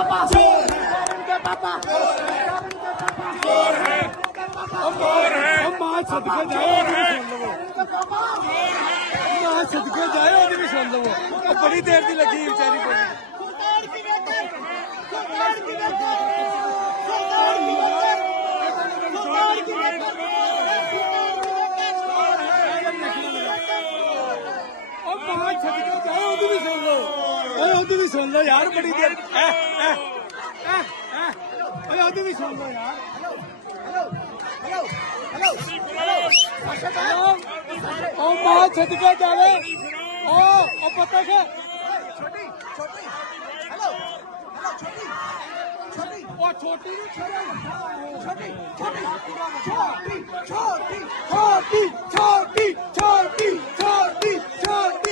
पापा चोर है चोर है मां सदके जाए मां सदके जाए ओदी भी सुन लवो बड़ी देर दी लगी बेचारी बोली मां सदके जाए ओदी भी सुन लो ओदी भी सुन लो यार बड़ी देर ओदी भी सुन लो यार ओ मां सदके जावे ओ पता क्या छोटी छोटी हेलो हेलो छोटी छोटी ओ छोटी छोटी छोटी छोटी छोटी छोटी छोटी छोटी छोटी छोटी